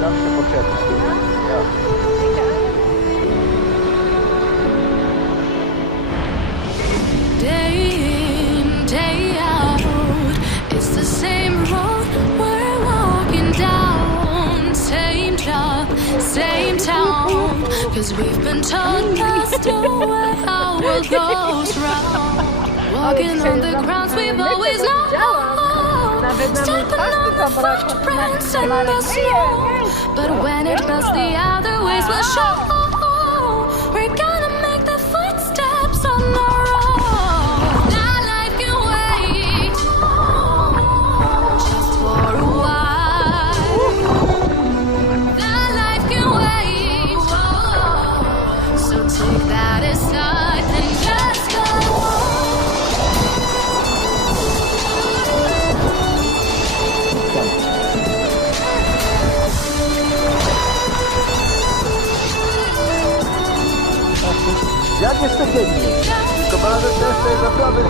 Zawsze potrzebne. Day in, day out, it's the same road we're walking down. Same job, same town, 'cause we've been told that's the way our world goes round. Walking on the grounds we've always known, stepping on the footprints in the snow. But when it melts, the other ways will show. We're gonna make the footsteps on our own. Now life can wait just for a while. Now life can wait, so take that aside and just go. Jak jest codziennie? Tylko bardzo często jest naprawdę